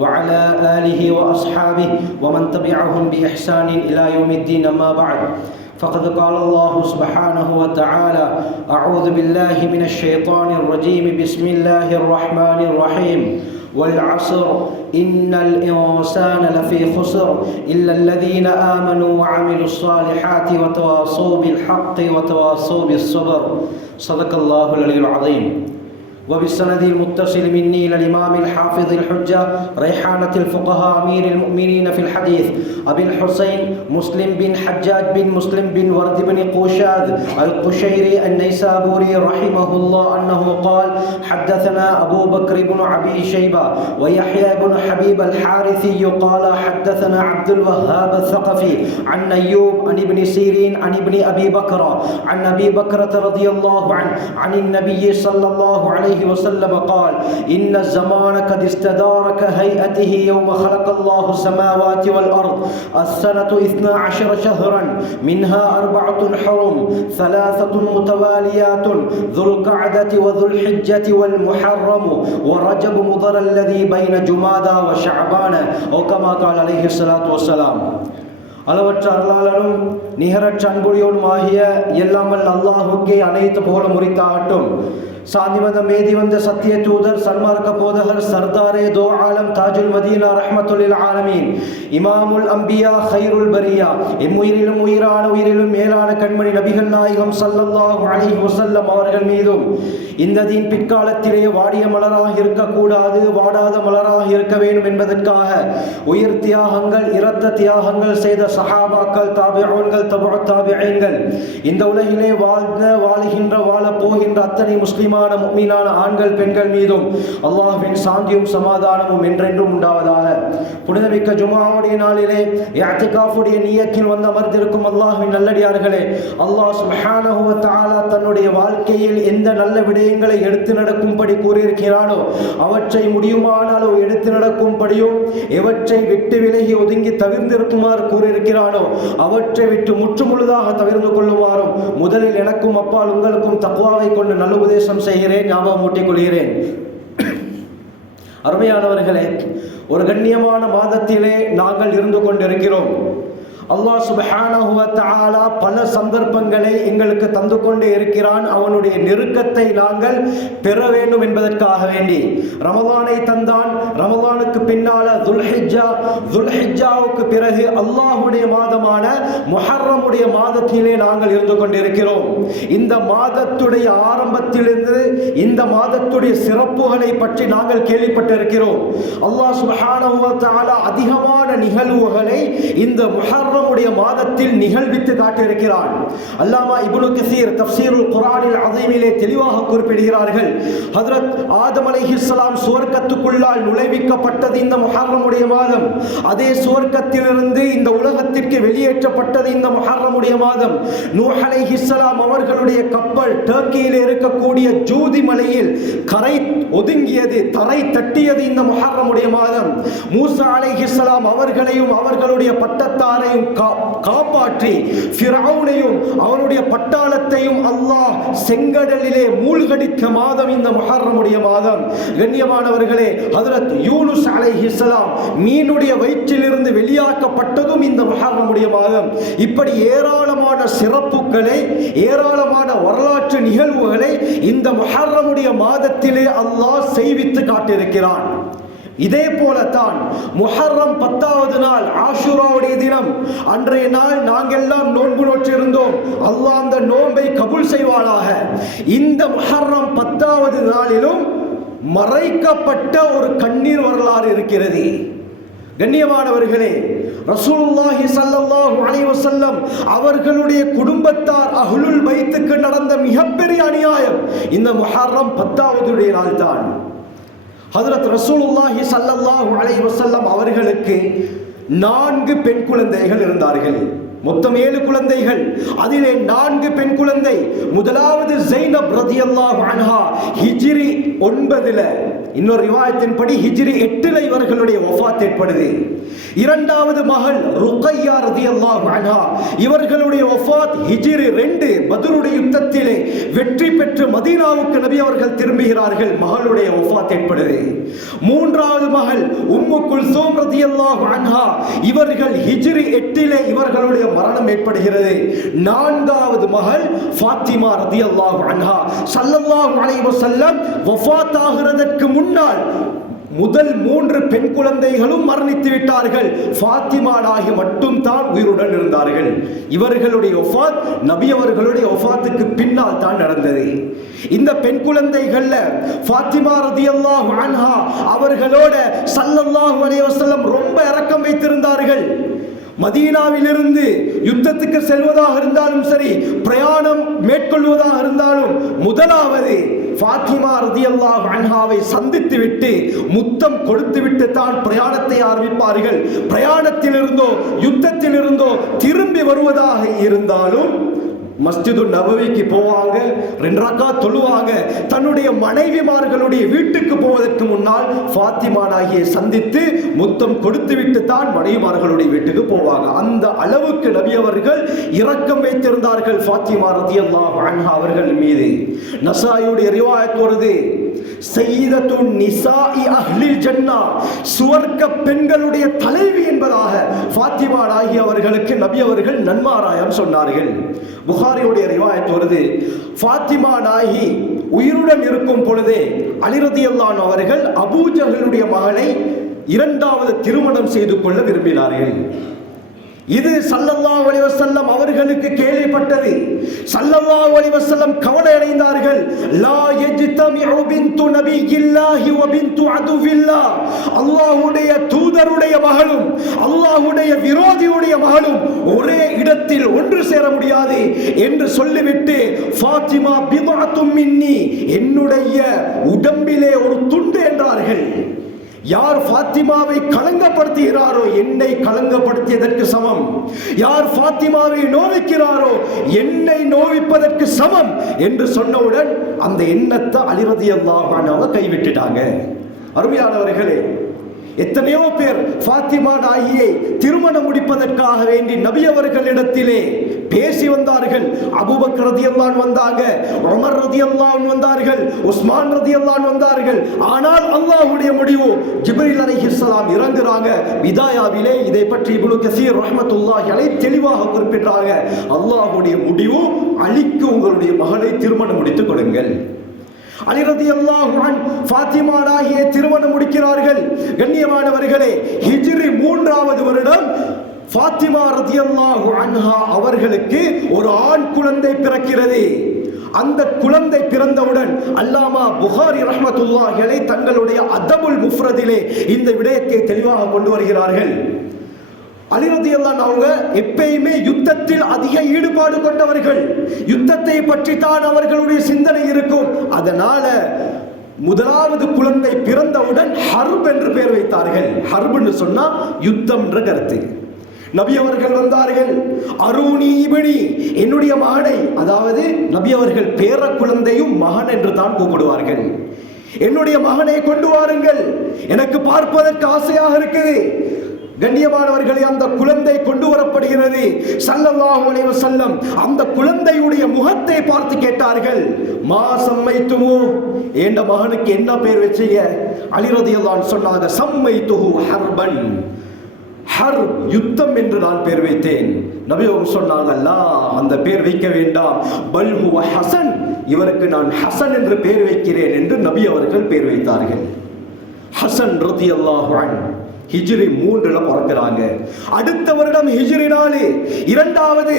وعلى آله وأصحابه ومن تبعهم بإحسان إلى يوم الدين. أما بعد، فقد قال الله سبحانه وتعالى: أعوذ بالله من الشيطان الرجيم، بسم الله الرحمن الرحيم، والعصر إن الإنسان لفي خسر إلا الذين آمنوا وعملوا الصالحات وتواصوا بالحق وتواصوا بالصبر. صدق الله العلي العظيم. وبالسند المتصل مني إلى الإمام الحافظ الحجة ريحانة الفقهاء أمير المؤمنين في الحديث أبي الحسين مسلم بن حجاج بن مسلم بن ورد بن قوشاد القشيري النيسابوري رحمه الله أنه قال: حدثنا أبو بكر بن أبي شيبة ويحيى بن حبيب الحارثي قال: حدثنا عبد الوهاب الثقفي عن أيوب عن ابن سيرين عن ابن أبي بكر عن أبي بكرة رضي الله عنه عن النبي صلى الله عليه وسلم قال: إن الزمان قد استدار كهيئته يوم خلق الله السماوات والأرض. السنة 12 شهرا منها 4 حرم 3 متواليات ذو القعدة وذو الحجة والمحرم ورجب مضر الذي بين جمادى وشعبان، أو كما قال عليه الصلاة والسلام. அளவற்ற அருளாளனும் நிகரற்ற அன்புடையோனும் ஆகிய எல்லாமல் அல்லாஹுக்கே அனைத்து புகழும் உரித்தாகட்டும். சாந்திவந்த மேதி வந்த சத்திய தூதர் சன்மார்க்க போதகர் சர்தாரே தோ ஆலம் தாஜுல் மதீனா ரஹ்மத்துல் ஆலமீன் இமாமுல் அம்பியா ஹைருல் பரியா எம்முயிரிலும் உயிரான உயிரிலும் மேலான கண்மணி நபிகள் நாயகம் ஸல்லல்லாஹு அலைஹி வஸல்லம் அவர்கள் மீதும் இந்த தீன் பிற்காலத்திலே வாடிய மலராக இருக்கக்கூடாது, வாடாத மலராக இருக்க வேண்டும் என்பதற்காக உயிர் தியாகங்கள் இரத்த தியாகங்கள் செய்த சஹாபாக்கள், தாபிஊன்கள், தபுஉத் தாபிஈன்கள், இந்த உலகிலே வாழுகின்ற வாழப் போகின்ற அத்தனை முஸ்லிமான முஃமினான ஆண்கள் பெண்கள் மீதும் அல்லாஹ்வின் சாந்தியும் சமாதானமும் என்றென்றும் உண்டாவதாக. புனிதமிக்க ஜும்ஆவுடைய நாளிலே இஅ்திகாஃபுடைய நியத்தில் வந்து அமர்ந்திருக்கும் அல்லாஹ்வின் நல்லடியார்களே, அல்லாஹ் சுப்ஹானஹு வ தஆலா தன்னுடைய வாழ்க்கையில் எந்த நல்ல விடயங்களை எடுத்து நடக்கும்படி கூறியிருக்கிறானோ அவற்றை முடியுமானாலோ எடுத்து நடக்கும்படியும், எவற்றை விட்டு விலகி ஒதுங்கி தவிர்ந்திருக்குமாறு கூறியிருக்கிறானோ அவற்றை விட்டு முற்றுமுழுதாக தவிர்ந்து கொள்ளுமாறும் முதலில் எனக்கும் அப்பால் உங்களுக்கும் தக்வாவை கொண்டு நல்ல உபதேசம் செய்கிறேன், ஞாபகம் ஊட்டிக் கொள்கிறேன். அருமையானவர்களே, ஒரு கண்ணியமான மாதத்திலே நாங்கள் இருந்து கொண்டிருக்கிறோம். அல்லாஹ் சுப்ஹானஹு வ தஆலா பல சந்தர்ப்பங்களை எங்களுக்கு தந்து கொண்டே இருக்கிறான். அவனுடைய நெருக்கத்தை நாங்கள் பெற வேண்டும் என்பதற்காக வேண்டி ரமலானை தந்தான். ரமலானுக்கு பின்னால துல்ஹிஜ்ஜாவுக்கு பிறகு அல்லாஹ்வுடைய மாதமான முஹர்ரமுடைய மாதத்திலே நாங்கள் இருந்து கொண்டிருக்கிறோம். இந்த மாதத்துடைய ஆரம்பத்திலிருந்து இந்த மாதத்துடைய சிறப்புகளை பற்றி நாங்கள் கேள்விப்பட்டிருக்கிறோம். அல்லாஹ் சுப்ஹானஹு வ தஆலா அதிகமான நிகழ்வுகளை இந்த முஹர்ரம் மாதத்தில் நிகழ்வித்து காட்டியிருக்கிறான். அல்லாமா இப்னு கஸீர் தஃப்சீருல் குர்ஆனில் அஸீமிலே தெளிவாக குறிப்பிடுகிறார்கள், ஹஜ்ரத் ஆதம் அலைஹிஸ்ஸலாம் சுவர்க்கத்துக்குள்ளால் நுழைவிக்கப்பட்டது இந்த முஹர்ரமுடைய மாதம். அதே சுவர்க்கத்திலிருந்து இந்த உலகத்திற்கு வெளியேற்றப்பட்டது இந்த முஹர்ரமுடைய மாதம். நூஹ் அலைஹிஸ்ஸலாம் அவர்களுடைய கப்பல் டர்க்கியில் இருக்கக்கூடிய ஜூதி மலையில் கரை ஒதுங்கியது, தரை தட்டியது இந்த முஹர்ரமுடைய மாதம். மூசா அலைஹிஸ்ஸலாம் அவர்களையும் அவர்களுடைய பட்டத்தாரையும் காப்பாற்றி ஃபிரௌனையும் அவனுடைய பட்டாளத்தையும் அல்லாஹ் செங்கடலிலே மூழ்கடித்த மாதம் இந்த முஹர்ரமுடைய மாதம். கண்ணியமானவர்களே, ஹஜ்ரத் யூனுஸ் அலைஹிஸ்ஸலாம் மீனுடைய வயிற்றிலிருந்து வெளியாக்கப்பட்டதும் இந்த முஹர்ரமுடைய மாதம். இப்படி ஏராளமான சிறப்புகளை, ஏராளமான வரலாற்று நிகழ்வுகளை இந்த முஹர்ரமுடைய மாதத்திலே அல்லாஹ் செய்வித்து காட்டியிருக்கிறான். இதே போலத்தான் முஹர்ரம் 10வது நாள் ஆஷுராவுடைய தினம், அன்றைய நாள் நாங்கெல்லாம் நோன்பு நோற்றிருந்தோம். அல்லாஹ் அந்த நோன்பை கபூல் செய்வானாக. இந்த முஹர்ரம் 10வது நாளிலும் மறைக்கப்பட்ட ஒரு கண்ணீர் வரலாறு இருக்கிறது. கண்ணியமானவர்களே, ரசூலுல்லாஹி ஸல்லல்லாஹு அலைஹி வஸல்லம் அவர்களுடைய குடும்பத்தார் அஹ்லுல் பைத்துக்கு நடந்த மிகப்பெரிய அநியாயம் இந்த முஹர்ரம் 10வது நாள் தான். ஹஜ்ரத் ரசூலுல்லாஹி ஸல்லல்லாஹு அலைஹி வஸல்லம் அவர்களுக்கு 4 பெண் குழந்தைகள் இருந்தார்கள். மொத்தம் 7 குழந்தைகள். அதிலே 4 பெண் குழந்தை. முதலாவது ஸைனப் ரலியல்லாஹு அன்ஹா ஹிஜ்ரி 9, இன்னொரு ரிவாயத்தின்படி ஹிஜ்ரி 8 இவர்களுடைய வஃபாத் ஏற்படுது. இரண்டாவது மகள் ருக்கையா ரலியல்லாஹு அன்ஹா, இவர்களுடைய வஃபாத் ஹிஜ்ரி 2 பத்ருடைய யுத்தத்திலே வெற்றி பெற்று மதீனாவுக்கு நபி அவர்கள் திரும்புகிறார்கள். மகளுடைய வஃபாத் ஏற்படுது. மூன்றாவது மகள் உம்மு குல்சூம் ரலியல்லாஹு அன்ஹா, இவர்கள் ஹிஜ்ரி 8 இவர்களுடைய மரணம் ஏற்படுகிறது. நான்காவது மகள் ஃபாத்திமா ரலியல்லாஹு அன்ஹா, ஸல்லல்லாஹு அலைஹி வஸல்லம் வஃபாத் ஆகிறதற்கு முன்னால் முதல் 3 பெண் குழந்தைகளும் மரணித்து விட்டார்கள். ஃபாத்திமா நாயகி மட்டும் தான் உயிருடன் இருந்தார்கள். இவர்களுடைய வஃபாத் நபி அவர்களுடைய வஃபாத்துக்கு பின்னால் தான் நடந்தது. இந்த பெண் குழந்தைகள்ல ஃபாத்திமா ரலியல்லாஹு அன்ஹா அவர்களோட ஸல்லல்லாஹு அலைஹி வஸல்லம் ரொம்ப இரக்கம் வைத்திருந்தார்கள். மதீனாவிலிருந்து யுத்தத்துக்கு செல்வதாக இருந்தாலும் சரி, பிரயாணம் மேற்கொள்வதாக இருந்தாலும் முதலாவது ஃபாத்திமா ரலியல்லாஹு அன்ஹாவை சந்தித்து விட்டு முத்தம் கொடுத்து விட்டு தான் பிரயாணத்தை ஆரம்பிப்பார்கள். பிரயாணத்தில் இருந்தோ யுத்தத்தில் இருந்தோ திரும்பி வருவதாக இருந்தாலும் மஸ்ஜிது நபவிக்கு போவாங்க, 2 ரக்காத் தொழுவாங்க. தன்னுடைய மனைவிமார்களுடைய வீட்டுக்கு போவதற்கு முன்னால் ஃபாத்திமா நாயகியை சந்தித்து முத்தம் கொடுத்து விட்டு தான் மனைவிமார்களுடைய வீட்டுக்கு போவாங்க. அந்த அளவுக்கு நபி அவர்கள் இரக்கம் வைத்திருந்தார்கள் ஃபாத்திமா ரலியல்லாஹு அன்ஹா அவர்கள் மீது. நசாயியுடைய ரிவாயத் வருது, சய்யிதத்துன் நிசாஇ அஹ்லில் ஜன்னா, சுவர்க்க பெண்களுடைய தலைவி என்பதாக ஃபாத்திமா நாயகி அவர்களுக்கு நபி அவர்கள் நன்மாராயம் சொன்னார்கள். புகாரியுடைய ரிவாயத் வருது, ஃபாத்திமா நாயகி உயிருடன் இருக்கும் பொழுதே அலி ரலியல்லாஹு அன்ஹு அவர்கள் அபூ ஜஹலுடைய மகளை 2வது திருமணம் செய்து கொள்ள விரும்பினார்கள். இது ஸல்லல்லாஹு அலைஹி வஸல்லம் அவர்களுக்கு கேள்விப்பட்டது. ஸல்லல்லாஹு அலைஹி வஸல்லம் கவலை அடைந்தார்கள். லா யஜ்தமிஉ பின்து நபியில்லாஹி வ பின்து அதுவில்லாஹ், அல்லாஹ்வுடைய தூதருடைய மகளும் அல்லாஹ்வுடைய விரோதியுடைய மகளும் ஒரே இடத்தில் ஒன்று சேர முடியாது என்று சொல்லிவிட்டு ஃபாத்திமா பித்அத்தும் மின்னி, என்னுடைய உடம்பிலே ஒரு துண்டு என்றார்கள். யார் ஃபாத்திமாவை களங்கப்படுத்துகிறாரோ என்னை களங்கப்படுத்தியதற்கு சமம், யார் ஃபாத்திமாவை நோவிக்கிறாரோ என்னை நோவிப்பதற்கு சமம் என்று சொன்னவுடன் அந்த எண்ணத்தை அலி ரலியல்லாஹு அன்ஹு கைவிட்டுட்டாங்க. அருமையானவர்களே, எத்தனையோ பேர் ஃபாத்திமா நாயகியை திருமணம் முடிப்பதற்காக வேண்டி நபி அவர்களிடத்திலே பேசி வந்தார்கள். அபூபக்கர் ரலியல்லாஹு அன்ஹு வந்தாங்க, உமர் ரலியல்லாஹு அன்ஹு வந்தார்கள், உஸ்மான் ரலியல்லாஹு அன்ஹு வந்தார்கள். ஆனால் அல்லாஹ்வுடைய முடிவு, ஜிப்ரீல் அலைஹிஸ்ஸலாம் இறங்குறாங்க. விதாயாவிலே இதை பற்றி இப்னு கஸீர் ரஹ்மத்துல்லாஹி அலைஹி தெளிவாக குறிப்பிட்டாங்க. அல்லாஹ்வுடைய முடிவு, அலிக்கு உங்களுடைய மகளை திருமணம் முடித்துக் கொடுங்கள். அலி ரலியல்லாஹு அன்ஹு ஃபாத்திமா நாயகியை திருமணம் முடிக்கிறார்கள். கண்ணியமானவர்களே, ஹிஜ்ரி 3வது வருடம் ஃபாத்திமா ரலியல்லாஹு அன்ஹா அவர்களுக்கு ஒரு ஆண் குழந்தை பிறக்கிறது. அந்த குழந்தை பிறந்தவுடன் அல்லாமா புகாரி ரஹ்மத்துல்லாஹி அலைஹி தங்களுடைய அதபுல் முஃப்ரதிலே இந்த விடயத்தை தெளிவாக கொண்டு வருகிறார்கள். அலி ரலியல்லாஹு அன்ஹு அவங்க எப்பயுமே யுத்தத்தில் அதிக ஈடுபாடு கொண்டவர்கள். யுத்தத்தை பற்றி தான் அவர்களுடைய சிந்தனை இருக்கும். அதனால முதலாவது குழந்தை பிறந்தவுடன் ஹர்ப் என்று பெயர் வைத்தார்கள். ஹர்ப்னு சொன்னா யுத்தம் என்ற கருத்து. நபி அவர்கள் வந்தார்கள், அரூனி இப்னி, என்னுடைய மகனை, அதாவது நபி அவர்கள் பேர குழந்தையும் மகன் என்று தான் கூப்பிடுவார்கள். என்னுடைய மகனை கொண்டு வாருங்கள், எனக்கு பார்ப்பதற்கு ஆசையாக இருக்குது. கண்ணியமானவர்களே, அந்த குழந்தை கொண்டு வரப்படுகிறது. ஸல்லல்லாஹு அலைஹி வஸல்லம் அந்த குழந்தையுடைய முகத்தை பார்த்து கேட்டார்கள், மா சம்மைத்துமு, என்ற மகனுக்கு என்ன பெயர் வச்சீங்க? அலி ரலியல்லாஹு அன்ஹு சொன்னாங்க, சம்மைத்துஹு ஹர்பன், ஹர்ப் யுத்தம் என்று நான் பெயர் வைத்தேன். நபி அவங்க சொன்னாங்க, லா, அந்த பெயர் வைக்க வேண்டாம், பல் ஹுவ ஹசன், இவருக்கு நான் ஹசன் என்று பெயர் வைக்கிறேன் என்று நபி அவர்கள் பெயர் வைத்தார்கள். ஹசன் ரலியல்லாஹு அன்ஹு ஹிஜ்ரி 3ல பிறக்கிறாங்க. அடுத்த வருடம் ஹிஜ்ரி 4 இரண்டாவது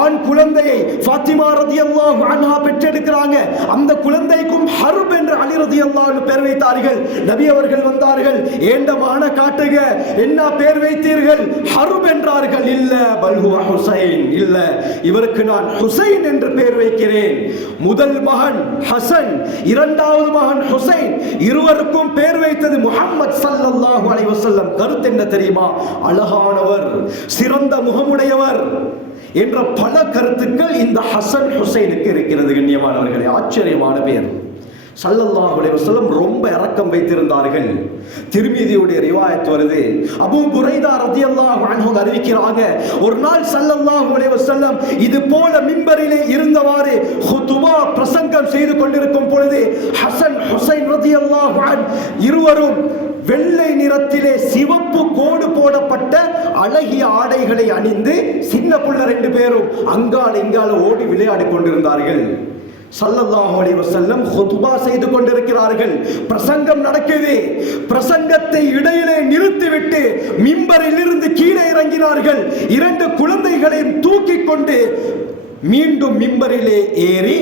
ஆண் குழந்தையை ஃபாத்திமா ரலியல்லாஹு அன்ஹா பெற்றெடுக்கிறாங்க. அந்த குழந்தைக்கும் ஹர்ப் என்று அலி ரலியல்லாஹு அன்ஹு பெயர் வைத்தார்கள். நபி அவர்கள் வந்தார்கள், ஏண்ட மகனை காட்டுங்க, என்ன பெயர் வைத்தீர்கள்? ஹர்ப் என்றார்கள். இல்ல, பல் ஹுவ ஹுசைன், இல்ல, இவருக்கு நான் ஹுசைன் என்று பெயர் வைக்கிறேன். முதல் மகன் ஹசன், இரண்டாவது மகன் ஹுசைன், இருவருக்கும் பெயர் வைத்தது முஹம்மது ஸல்லல்லாஹு அலைஹி வஸல்லம் கருத்து என்ன தெரியுமா? அழகானவர், சிறந்த முகமுடையவர் என்ற பல கருத்துக்கள் இந்த ஹசன் ஹுசைனுக்கு இருக்கிறது. கண்ணியமானவர்களே, ஆச்சரியமான பேர். ஸல்லல்லாஹு அலைஹி வஸல்லம் ரொம்ப இரக்கம் வைத்திருந்தார்கள். திர்மிதியுடைய ரிவாயத் வருது. அபூ புரைதா ரலியல்லாஹு அன்ஹு அறிவிக்கிறாங்க, ஒரு நாள் ஸல்லல்லாஹு அலைஹி வஸல்லம் இது போல மிம்பரிலே இருந்தவாறு ஹுதுபா பிரசங்கம் செய்து கொண்டிருக்கும் பொழுது ஹசன் ஹுசைன் ரலியல்லாஹு அன்ஹு இருவரும் வெள்ளை நிறத்திலே சிவப்பு கோடு போடப்பட்ட அழகிய ஆடைகளை அணிந்து சின்ன புள்ள 2 பேரும் அங்கால இங்கால ஓடி விளையாடி கொண்டிருந்தார்கள். ஸல்லல்லாஹு அலைஹி வஸல்லம் ஹுத்பா செய்து கொண்டிருக்கிறார்கள். பிரசங்கம் நடக்குது. பிரசங்கத்தை இடையிலே நிறுத்திவிட்டு மிம்பரில் இருந்து கீழே இறங்கினார்கள். 2 குழந்தைகளையும் தூக்கி கொண்டு மீண்டும் மிம்பரிலே ஏறி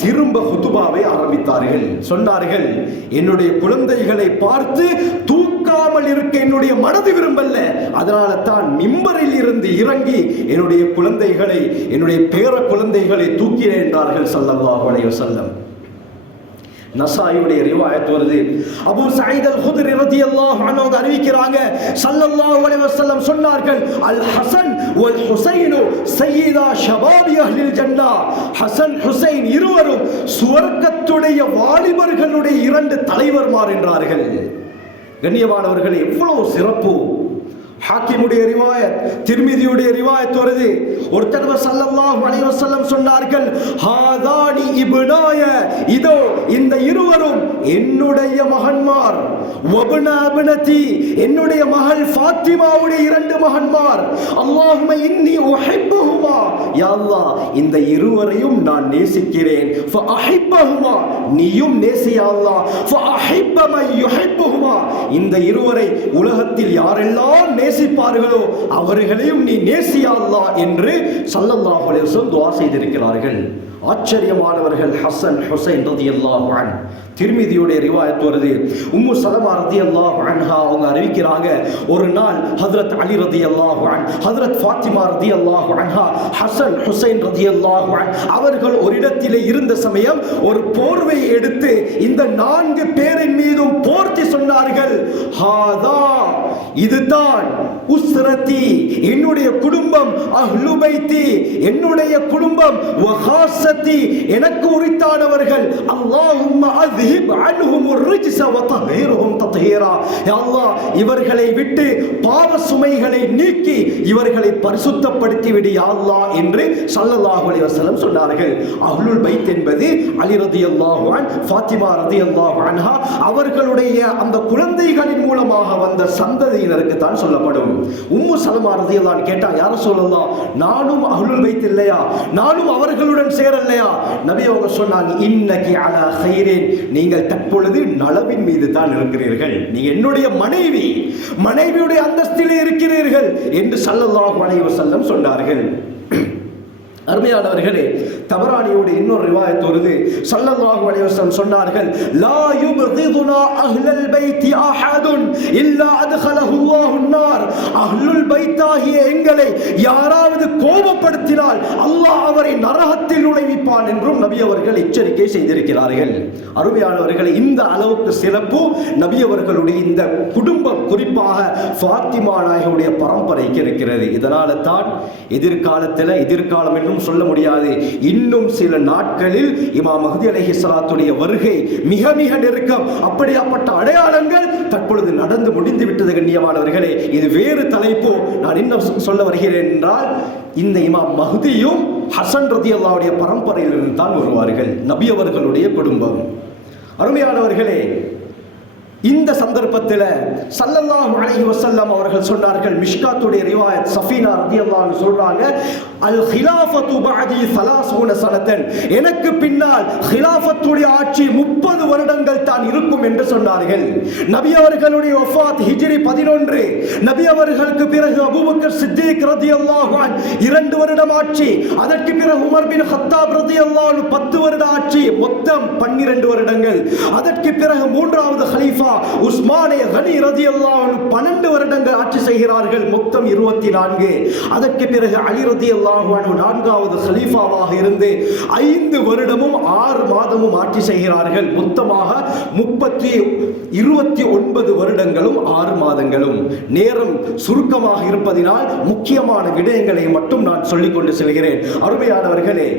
திரும்ப ஹுதுபாவை ஆரம்பித்தார்கள். சொன்னார்கள், என்னுடைய குழந்தைகளை பார்த்து தூக்காமல் இருக்க என்னுடைய மனது விரும்பல்ல, அதனால தான் மிம்பரில் இருந்து இறங்கி என்னுடைய குழந்தைகளை, என்னுடைய பேர குழந்தைகளை தூக்கினேன் என்றார்கள் ஸல்லல்லாஹு அலைஹி வஸல்லம். நசாயியுடைய ரிவாயத் வருது. அபூ சயீத் அல் குத்ரி ரலியல்லாஹு அன்ஹு அறிவிக்கிறாங்க, ஸல்லல்லாஹு அலைஹி வஸல்லம் சொன்னார்கள், அல் ஹஸன் வல் ஹுசைன் சய்யிதா ஷபாபி அஹ்லில் ஜன்னah. ஹஸன் ஹுசைன் இருவரும் சுவர்க்கத்துடைய வாலிபர்களுடைய 2 தலைவர்மார் என்றார்கள். கண்ணியமானவர்களே, எவ்வளவு சிறப்பு! ஹாக்கிமுடைய ரிவாயத், திர்மிதியுடைய ரிவாயத் வருது. ஒரு தடவை ஸல்லல்லாஹு அலைஹி வஸல்லம் சொன்னார்கள், ஹாதானி இப்னாய, இதோ இந்த இருவரும் என்னுடைய மகன்மார், வப்னா இப்னதி, என்னுடைய மகள் ஃபாத்திமாவுடைய 2 மகன்மார். அல்லாஹும்ம இன்னி உஹிப்புஹுமா, யா அல்லாஹ் இந்த இருவரையும் நான் நேசிக்கிறேன். ஃபஅஹிப்பஹுமா, நீயும் நேசி யா அல்லாஹ். ஃபஅஹிப்ப மன் யுஹிப்புஹுமா, இந்த இருவரை உலகத்தில் யாரெல்லாம் நேசிப்பார்களோ அவர்களையும் நீ நேசி யா அல்லாஹ் என்று ஸல்லல்லாஹு அலைஹி வஸல்லம் துஆ செய்திருக்கிறார்கள். ஆச்சரியமானவர்கள் ஹசன் ஹுசைன் ரலியல்லாஹு அன்ஹு. திர்மிதியுடைய ரிவாயத் வருது. உம்மு சலமா ரலியல்லாஹு அன்ஹா அவங்க அறிவிக்கிறாங்க, ஒரு நாள் ஹஜ்ரத் அலி ரலியல்லாஹு அன்ஹு, ஹஜ்ரத் ஃபாத்திமா ரலியல்லாஹு அன்ஹா, ஹசன் ஹுசைன் ரலியல்லாஹு அன்ஹு அவர்கள் ஒரு இடத்திலே இருந்த சமயம் ஒரு போர்வை எடுத்து இந்த 4 பேரின் மீதும் போர்த்தி சொன்னார்கள், ஹாதா, இதுதான் உஸ்ரதி, என்னுடைய குடும்பம், அஹ்லு பைத்தி, என்னுடைய குடும்பம், வஹாசதி, எனக்கு உரித்தானவர்கள், அல்லாஹும்ம அஸ்ஹிப் அன்ஹுமுர் ரிஜ்ஸ வ தஹீர்ஹும் தத்ஹீரா, யா அல்லாஹ் இவர்களை விட்டு பாவ சுமைகளை நீக்கி இவர்களை பரிசுத்தப்படுத்தி விடு யா அல்லாஹ் என்று ஸல்லல்லாஹு அலைஹி வஸல்லம் சொன்னார்கள். அஹ்லுல் பைத் என்பது அலி ரலியல்லாஹு அன்ஹு, ஃபாத்திமா ரலியல்லாஹு அன்ஹா அவர்களுடைய அந்த குழந்தைகளின் மூலமாக வந்த சந்ததியினருக்கு தான் சொல்லப்படும். உம்மு சலமா ரலியல்லாஹு அன்ஹா கேட்டா, யா ரசூலல்லாஹ் நானும் அஹ்லுல் பைத் இல்லையா, நானும் அவர்களுடன் சேரலையா? நபி அவங்க சொன்னாங்க, இன்னகி அலா கைரின், நீங்கள் தற்பொழுது நலவின் மீது தான் இருக்கிறீர்கள், நீங்க என்னுடைய மனைவி, மனைவியுடைய அந்தஸ்திலே இருக்கிறீர்கள் என்று ஸல்லல்லாஹு அலைஹி வஸல்லம் சொன்னார்கள். அருமையானவர்களே, தபரானியோட இன்னொரு ரிவாயத் வருது. ஸல்லல்லாஹு அலைஹி வஸல்லம் சொன்னார்கள், லா யுப்கிதுனா அஹ்லல் பைத்தி அஹதுன் இல்லா அத்கலஹு அல்லாஹு النار. அஹ்லுல் பைத்தாகிய எங்களை யாராவது கோபப்படுத்தினால் அல்லாஹ் அவரை நரகத்தில் நுழைவிப்பான் என்றும் நபி அவர்கள் எச்சரிக்கை செய்திருக்கிறார்கள். அருமையானவர்களே, இந்த அளவுக்கு சிறப்பு நபி அவர்களுடைய இந்த குடும்பம், குறிப்பாக ஃபாத்திமா நாயகியுடைய பரம்பரைக்கு இருக்கிறது. இதனால தான் எதிர்காலம் என்னும் சொல்ல முடியாது, இன்னும் சில நாட்களில் இமாம் மஹ்தி அலைஹிஸ்ஸலாத்துடைய வருகை மிக மிக நெருக்கம். அப்படியாப்பட்ட அடையாளங்கள் தற்பொழுது நடந்து முடிந்து விட்டது. கண்ணியமானவர்களே, இது வேறு தலைப்பு. நான் என்ன சொல்ல வருகிறேன் என்றால், இந்த இமாம் மஹ்தியும் ஹசன் ரலியல்லாஹுடைய பரம்பரையிலிருந்து தான் வருவார்கள், நபி அவர்களுடைய குடும்பம். அருமையானவர்களே, இந்த சந்தர்ப்பத்தில் ஸல்லல்லாஹு அலைஹி வஸல்லம் அவர்கள் சொன்னார்கள், மிஷ்காத்துடைய ரிவாயத், சஃபீனா ரலியல்லாஹு அன்ஹா சொல்றாங்க, அல் ஹிலாஃபத்து பஅதி 30 சனத்தன், எனக்கு பின்னால் ஹிலாஃபத்துடைய ஆட்சி 30 வருடங்கள் தான் இருக்கும் என்று சொன்னார்கள். நபி அவர்களுடைய வஃபாத் ஹிஜ்ரி 11, நபி அவர்களுக்கு பிறகு அபூபக்கர் சித்திக் ரலியல்லாஹு அன்ஹு 2 வருடம் ஆட்சி, அதற்கு பிறகு உமர் பின் கத்தாப் ரலியல்லாஹு அன்ஹு 10 வருட ஆட்சி, மொத்தம் 12 வருடங்கள். அதற்கு பிறகு 3வது ஹலீஃபா உஸ்மானே கனி ரலியல்லாஹு அன்ஹு 12 வருடங்கள் ஆட்சி செய்கிறார்கள், மொத்தம் 24. அதற்கு பிறகு அலி ரலியல்லாஹு ரலியல்லாஹு அன்ஹு 4வது கலீஃபாவாக இருந்து 5 வருடமும் 6 மாதமும் ஆட்சி செய்கிறார்கள். மொத்தமாக 29 வருடங்களும் 6 மாதங்களும். நேரம் சுருக்கமாக இருப்பதினால் முக்கியமான விடயங்களை மட்டும் நான் சொல்லிக் கொண்டு செல்கிறேன். அருமையானவர்களே,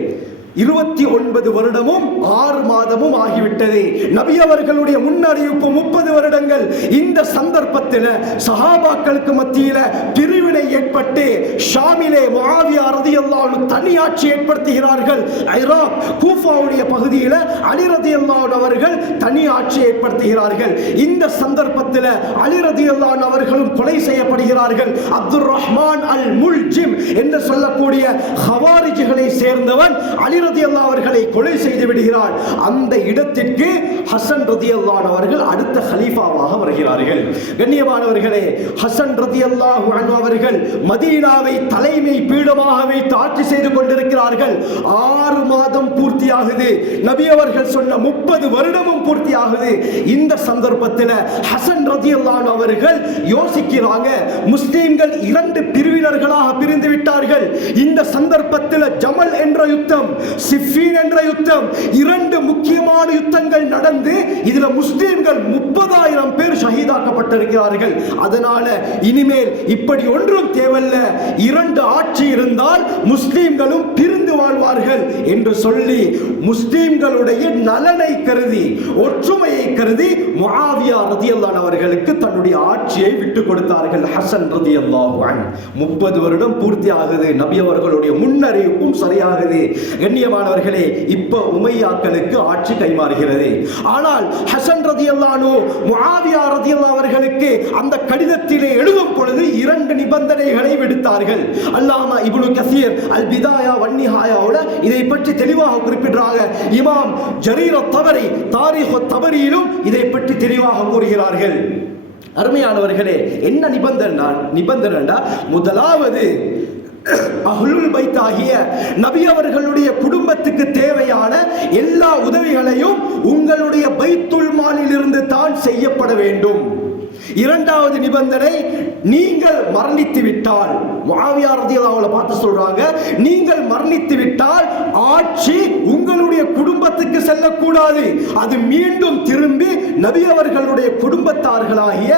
29 வருடமும் 6 மாதமும் ஆகிவிட்டது. நபி அவர்களுடைய முன்னறிவிப்பு 30 வருடங்கள். இந்த சந்தர்ப்பத்தில் சஹாபாக்களுக்கு மத்தியில் பிரிவினை ஏற்பட்டு ஷாமிலே முஆவியா ரலியல்லாஹு அன்ஹு தனி ஆட்சி ஏற்படுத்துகிறார்கள். இராக் கூஃபாவுடைய பகுதியில் அலி ரலியல்லாஹு அன்ஹு அவர்கள் தனி ஆட்சி ஏற்படுத்துகிறார்கள். இந்த சந்தர்ப்பத்தில் அலி ரலியல்லாஹு அன்ஹு அவர்களும் கொலை செய்யப்படுகிறார்கள். அப்துர் ரஹ்மான் அல் முல்ஜிம் என்று சொல்லக்கூடிய ஹவாரிஜிகளை சேர்ந்தவன் அலி ரலியல்லாஹு அவர்களை கொலை செய்து விடுகிறார். அந்த இடத்திற்கு ஹசன் ரலியல்லாஹு அவர்கள் அடுத்த கலீஃபாவாக வருகிறார்கள். கண்ணியமானவர்களே, ஹசன் ரலியல்லாஹு அன்ஹு அவர்கள் மதீனாவை தலைமை பீடமாக வைத்து ஆட்சி செய்து கொண்டிருக்கிறார்கள். 6 மாதம் பூர்த்தியாகுது. நபி அவர்கள் சொன்ன 30 வருடமும் பூர்த்தியாகுது. இந்த சந்தர்ப்பத்தில் ஹசன் ரலியல்லாஹு அன்ஹு அவர்கள் யோசிக்கிறாங்க, முஸ்லிம்கள் 2 பிரிவினர்களாக பிரிந்து விட்டார்கள். இந்த சந்தர்ப்பத்தில் ஜமல் என்ற யுத்தம், சிஃபீன் என்ற யுத்தம், 2 முக்கியமான யுத்தங்கள் நடந்து இதில் முஸ்லிம்கள் 30,000 பேர் ஷஹீதாக்கப்பட்டிருக்கிறார்கள். அதனால இனிமேல் இப்படி ஒன்றும் தேவையில்ல, 2 ஆட்சி இருந்தால் முஸ்லிம்களும் பிரிந்து வாழ்வார்கள் என்று சொல்லி முஸ்லிம்களுடைய நலனை கருதி, ஒற்றுமையை கருதி முஆவியா ரலியல்லாஹு அவர்களுக்கு தன்னுடைய ஆட்சியை விட்டுக் கொடுத்தார்கள். ஹசன் ரலியல்லாஹு அன்ஹு 30 வருடம் பூர்த்தி ஆகுது. நபி அவர்களுடைய முன்னறிவிப்பும் சரியாகுது. கண்ணியமானவர்களே, இப்ப உமையாக்களுக்கு ஆட்சி கைமாறுகிறது. ஆனால் ஹசன் ரலியல்லாஹு அன்ஹு முஆவியா ரலியல்லாஹு அவர்களுக்கு அந்த கடிதத்திலே எழுதும் பொழுது 2 நிபந்தனைகளை விடுத்தார்கள். அல்லாமா இப்னு கஸீர் அல் பிதாயா வன் நிஹாயாவுல இதை பற்றி தெளிவாக குறிப்பிடுறாங்க. இமாம் ஜரீர் அத்-தபரி தாரீக் அத்-தபரியிலும் இதை பற்றி தெளிவாக கூறுகிறார்கள். அருமையானவர்களே, என்ன நிபந்தனை? முதலாவது, அஹ்லுல் பைத் ஆகிய நபி அவர்களுடைய குடும்பத்துக்கு தேவையான எல்லா உதவிகளையும் உங்களுடைய பைத்துல் மாலில் இருந்து தான் செய்யப்பட வேண்டும். 2வது நிபந்தனை, நீங்கள் மரணித்து விட்டால், முஆவியா ரலியல்லாஹு அன்ஹு பார்த்து சொல்றாங்க, நீங்கள் மரணித்து விட்டால் ஆட்சி உங்களுடைய குடும்பத்துக்கு செல்லக்கூடாது. அது மீண்டும் திரும்பி நபி அவர்களுடைய குடும்பத்தார்களாகிய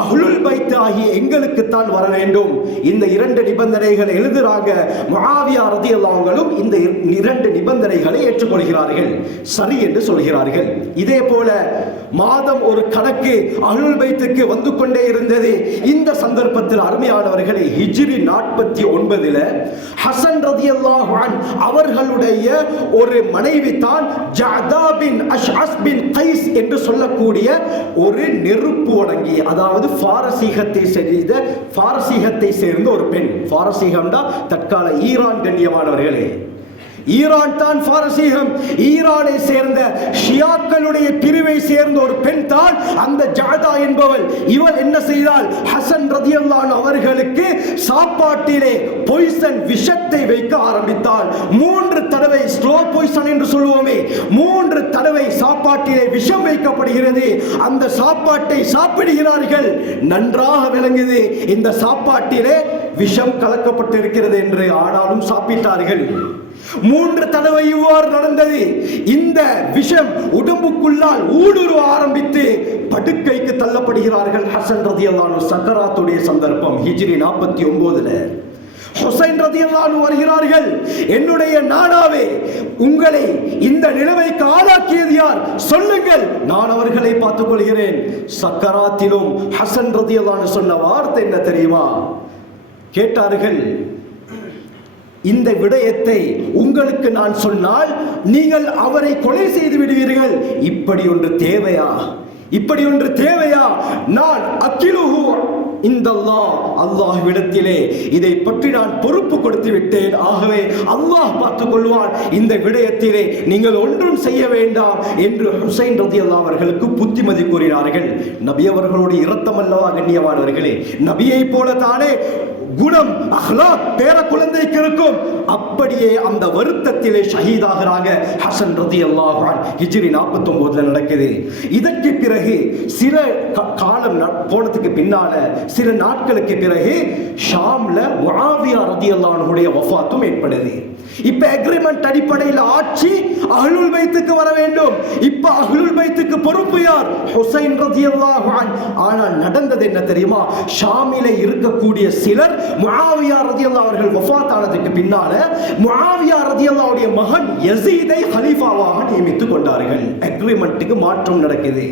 அஹ்லுல் பைத் ஆகிய எங்களுக்கு தான் வர வேண்டும். இந்த 2 நிபந்தனைகளை எழுதுறாங்க. முஆவியா ரலியல்லாஹு அன்ஹு இந்த 2 நிபந்தனைகளை ஏற்றுக்கொள்கிறார்கள், சரி என்று சொல்கிறார்கள். இதே போல மாதம் ஒரு கணக்கு அஹ்லுல் பைத்துக்கு வந்து கொண்டே இருந்தது. இந்த சந்தர்ப்பத்தில் அருமையானவர்களே, ஹிஜ்ரி 49 ஹசன் ரலியல்லாஹு அன்ஹு அவர்களுடைய ஒரு மனைவி தான் ஜஅதா பின் அஷ்அஸ் பின் கைஸ் என்று சொல்லக்கூடிய ஒரு நெருப்பு வணங்கி, அதாவது பாரசீகத்தை சேர்ந்த ஒரு பெண். பாரசீகம்னா தற்கால ஈரான். கண்ணியமானவர்களே, ஈரான் தான் பாரசீகம். ஈரானை சேர்ந்த ஷியாக்களுடைய பிரிவை சேர்ந்த ஒரு பெண் தான் அந்த ஜஅதா என்பவள். இவள் என்ன செய்தால், ஹசன் ரலியல்லாஹு அன்ஹு அவர்களுக்கு சாப்பாட்டிலே பொய்சன், விஷத்தை வைக்க ஆரம்பித்தாள். 3 தடவை, ஸ்லோ பொய்சன் என்று சொல்லுவோமே, 3 தடவை சாப்பாட்டிலே விஷம் வைக்கப்படுகிறது. அந்த சாப்பாட்டை சாப்பிடுகிறார்கள். நன்றாக விளங்குது இந்த சாப்பாட்டிலே விஷம் கலக்கப்பட்டிருக்கிறது என்று. ஆனாலும் சாப்பிட்டார்கள். 3 தடவை இவ்வாறு நடந்தது. இந்த விஷம் உடம்புக்குள்ளால் ஊடுருவ ஆரம்பித்து படுக்கைக்கு தள்ளப்படுகிறார்கள். ஹசன் ரலியல்லாஹு அன்ஹு சக்கராத்துடைய சந்தர்ப்பம். ஹிஜ்ரி 49 ஹுசைன் ரலியல்லாஹு அன்ஹு வருகிறார்கள். என்னுடைய நானாவே, உங்களை இந்த நிலைமைக்கு ஆளாக்கியது யார் சொல்லுங்கள், நான் அவர்களை பார்த்துக் கொள்கிறேன். சக்கராத்திலும் ஹசன் ரலியல்லாஹு அன்ஹு சொன்ன வார்த்தை என்ன தெரியுமா? கேட்டார்கள், இந்த விடயத்தை உங்களுக்கு நான் சொன்னால் நீங்கள் அவரை கொலை செய்து விடுவீர்கள். இப்படி ஒன்று தேவையா? நான் அக்கிலுஹு இந்தல்லாஹ், அல்லாஹ்விடத்திலே இதை பற்றி நான் பொறுப்பு கொடுத்து விட்டேன். ஆகவே அல்லாஹ் பார்த்துக் கொள்வான். இந்த விடயத்திலே நீங்கள் ஒன்றும் செய்ய வேண்டாம் என்று ஹுசைன் ரலியல்லாஹு அவர்களுக்கு புத்திமதி கூறினார்கள். நபி அவர்களுடைய இரத்தம் அல்லவா கண்ணியமானவர்களே, நபியை போல தானே குணம், அஹ்லாக் பேர குழந்தைக்கு இருக்கும். அப்படியே அந்த வருத்தத்திலே ஷஹீதாகிறாங்க ஹசன் ரலியல்லாஹு அன்ஹு. ஹிஜ்ரி 49 நடக்குது. இதற்கு பிறகு சில காலம் போனதுக்கு பின்னால சில நாட்களுக்கு பிறகு ஷாம்ல முஆவியா ரலியல்லாஹு அன்ஹுடைய வஃபாத்தும் ஏற்படுது. இப்ப அக்ரிமெண்ட் அடிப்படையில் ஆட்சி அஹ்லுல் பைத்துக்கு வர வேண்டும். இப்ப அஹ்லுல் பைத்துக்கு பொறுப்பு யார்? ஹுசைன் ரலியல்லாஹு அன்ஹு. ஆனால் நடந்தது என்ன தெரியுமா? ஷாமிலே இருக்கக்கூடிய சிலர் முஆவியா ரலியல்லாஹு அவர்கள் வஃபாத் ஆனதுக்கு பின்னால முஆவியா ரலியல்லாஹுடைய மகன் யஸீதை கலீஃபாவாக நியமித்துக் கொண்டார்கள். அக்ரிமெண்ட்டுக்கு மாற்றம் நடக்குது.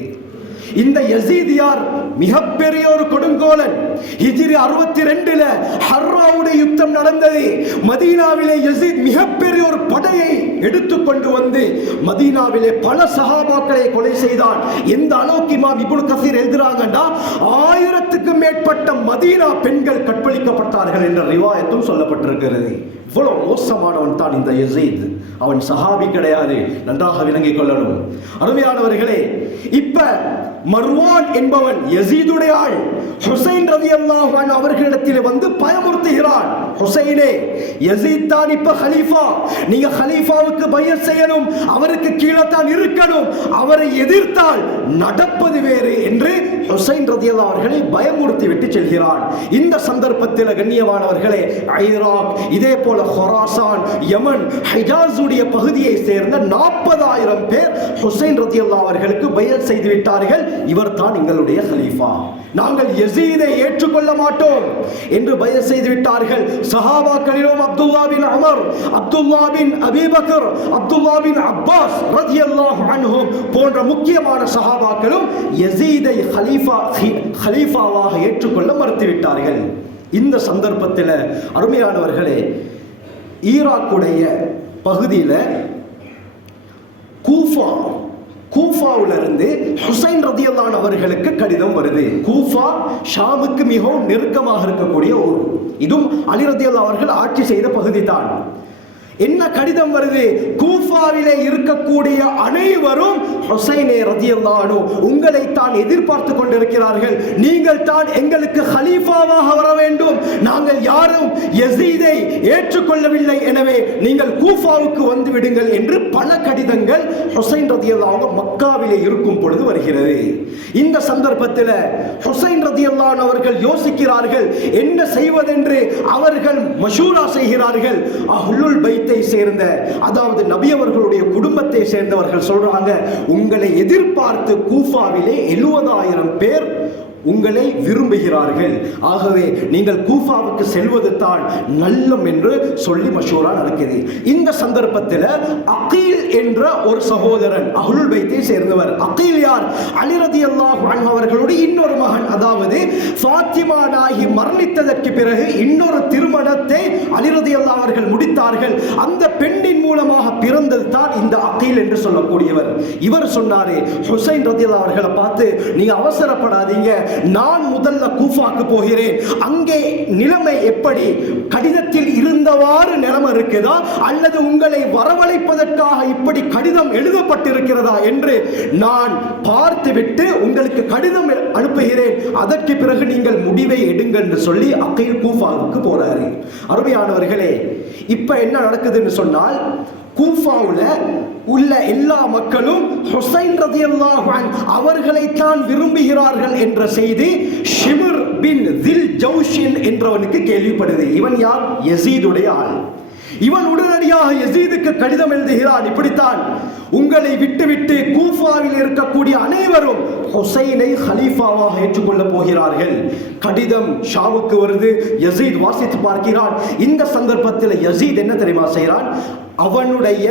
இந்த யஸீத் யார்? மிகப்பெரிய ஒரு கொடுங்கோலன். ஹிஜ்ரி 62ல ஹர்ராவுடைய யுத்தம் நடந்தது. மதீனாவிலே யஸீத் மிகப்பெரிய ஒரு படையை எடுத்துக்கொண்டு வந்து மதீனாவிலே பல சஹாபாக்களை கொலை செய்தான். எந்த அளவுக்கு இமாம் இப்னு கஸீர் எழுதுறாங்கன்னா 1000க்கும் மேற்பட்ட மதீனா பெண்கள் கற்பழிக்கப்பட்டார்கள் என்ற ரிவாயத்தும் சொல்லப்பட்டிருக்கிறது. இவ்வளவு மோசமானவன் தான் இந்த யஸீத். அவன் சஹாபி கிடையாது, நன்றாக விளங்கிக் கொள்ளணும். அருமையானவர்களே, இப்ப மர்வான் என்பவன் யஸீதுடைய ஆள். ஹுசைன் ரலியல்லாஹு அன்ஹு அவர்களிடத்தில் வந்து பயமுறுத்துகிறான். ஹுசைனே, யஸீத் தான் இப்ப கலீஃபா, நீங்க கலீஃபாவுக்கு பைஅத் செய்யணும், அவருக்கு கீழே தான் இருக்கணும், அவரை எதிர்த்தால் நடப்பது வேறு என்று ஹுசைன் ரலியல்லாஹு அவர்களை பயமுறுத்தி விட்டு செல்கிறான். இந்த சந்தர்ப்பத்தில் கண்ணியமானவர்களே, ஈராக், இதே போல ஹொராசான், யமன், ஹிஜாஸுடைய பகுதியை சேர்ந்த 40,000 பேர் ஹுசைன் ரலியல்லாஹு அவர்களுக்கு பைஅத் செய்து விட்டார்கள். இவர் தான் எங்களுடைய கலீஃபா, நாங்கள் யஸீதை ஏற்றுக்கொள்ள மாட்டோம் என்று பைஅத் செய்து விட்டார்கள். சஹாபாக்களிலும் அப்துல்லா பின் உமர், அப்துல்லா பின் அபீ பக்கர், அப்துல்லா பின் அப்பாஸ் ரலியல்லாஹு அன்ஹும் போன்ற முக்கியமான சஹாபாக்களும் யஸீதை கலீஃபாவாக ஏற்றுக்கொள்ள மறுத்துவிட்டார்கள். இந்த சந்தர்ப்பத்தில் அருமையானவர்களே, ஈராக்குடைய பகுதியில் கூஃபாவிலிருந்து ஹுசைன் ரலியல்லாஹு அன்ஹு அவர்களுக்கு கடிதம் வருது. கூஃபா ஷாமுக்கு மிகவும் நெருக்கமாக இருக்கக்கூடிய ஊர். இதுவும் அலி ரலியல்லாஹு அவர்கள் ஆட்சி செய்த பகுதி தான். என்ன கடிதம் வருது? கூஃபாவிலே இருக்கக்கூடிய அனைவரும் ஹுசைனே ரலியல்லாஹு அன்ஹு உங்களை தான் எதிர்பார்த்து கொண்டிருக்கிறார்கள், நீங்கள் தான் எங்களுக்கு கலீஃபாவாக வர வேண்டும், நாங்கள் யாரும் யஸீதை ஏற்றுக்கொள்ளவில்லை, எனவே நீங்கள் கூஃபாவுக்கு வந்து விடுங்கள் என்று பல கடிதங்கள் ஹுசைன் ரலியல்லாஹு அன்ஹு மக்காவிலே இருக்கும் பொழுது வருகிறது. இந்த சந்தர்ப்பத்தில் ஹுசைன் ரலியல்லாஹு அன்ஹு அவர்கள் யோசிக்கிறார்கள் என்ன செய்வதென்று. அவர்கள் மஷூரா செய்கிறார்கள். அஹ்லுல் பைத்தை சேர்ந்த, அதாவது நபி அவர்களுடைய குடும்பத்தை சேர்ந்தவர்கள் சொல்றாங்க, உங்களை எதிர்பார்த்து கூஃபாவிலே 70,000 பேர் உங்களை விரும்புகிறார்கள், ஆகவே நீங்கள் கூஃபாவுக்கு செல்வது தான் நல்லம் என்று சொல்லி மஷூரா நடக்குது. இந்த சந்தர்ப்பத்தில் அகீல் என்ற ஒரு சகோதரன் அஹ்லுல் பைத்தை சேர்ந்தவர். அகீல் யார்? அலி ரலியல்லாஹு அன்ஹு அவர்களுடைய இன்னொரு மகன். அதாவது ஃபாத்திமா நாயகி மரணித்ததற்கு பிறகு இன்னொரு திருமணத்தை அலி ரலியல்லாஹு அவர்கள் முடித்தார்கள். அந்த பெண்ணின் மூலமாக பிறந்தது தான் இந்த அகீல் என்று சொல்லக்கூடியவர். இவர் சொன்னாரே ஹுசைன் ரலியல்லாஹு அவர்களை பார்த்து, நீங்க அவசரப்படாதீங்க, நான் முதல்ல கூஃபாக்கு போகிறேன், அங்கே நிலைமை எப்படி, கடிதத்தில் இருந்தவாறு நிலைமை இருக்குதா அல்லது உங்களை வரவழைப்பதற்காக இப்படி கடிதம் எழுதப்பட்டிருக்கிறதா என்று நான் பார்த்துவிட்டு உங்களுக்கு கடிதம் அனுப்புகிறேன், அதற்கு பிறகு நீங்கள் முடிவை எடுங்கள் என்று சொல்லி அகீல் கூஃபாவுக்கு போறாரு. அருமையானவர்களே, இப்ப என்ன நடக்குதுன்னு சொன்னால், கூஃபாவுல உள்ள எல்லா மக்களும் ஹுசைன் ரலியல்லாஹு அன்ஹு அவர்களைத்தான் விரும்புகிறார்கள் என்ற செய்தி ஷிம்ர் பின் தில் ஜௌஷின் என்றவனுக்கு கேள்விப்படுது. இவன் யார்? யஸீதுடைய ஆள். இவன் உடனடியாக யஸீதுக்கு கடிதம் எழுதுகிறான். இப்படித்தான், உங்களை விட்டுவிட்டு கூஃபாவில் இருக்கக்கூடிய அனைவரும் ஹுசைனை கலீஃபாவாக ஏற்றுக்கொள்ளப் போகிறார்கள். கடிதம் ஷாவுக்கு வருது. யஸீத் வாசித்து பார்க்கிறான். இந்த சந்தர்ப்பத்தில் யஸீத் என்ன தெரியுமா செய்கிறான்? அவனுடைய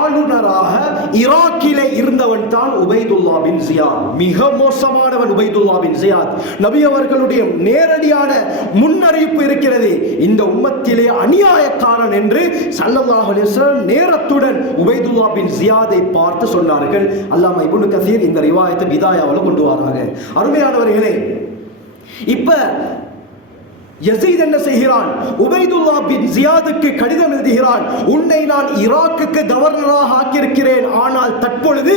ஆளுநராக ஈராக்கிலே இருந்தவன் தான் உபைதுல்லா பின் ஜியாத். மிக மோசமானவன் உபைதுல்லா பின் ஜியாத். நபி அவர்களுடைய நேரடியான முன்னறிவிப்பு இருக்கிறது, இந்த உம்மத்திலே அநியாயக்காரன் என்று ஸல்லல்லாஹு அலைஹி வஸல்லம் நேரத்துடன் உபைதுல்லா பின் ஜியாதை பார்த்து சொன்னார்கள். அல்லாமா இப்னு கஸீர் இந்த ரிவாயத்தை பிதாயாவில் கொண்டு வராங்க. அருமையானவர்களே, இப்ப யஸீத் என்ன செய்கிறான்? உபைதுல்லா பின் ஜியாதுக்கு கடிதம் எழுதுகிறான். உன்னை நான் ஈராக்குக்கு கவர்னராக ஆக்கியிருக்கிறேன், ஆனால் தற்பொழுது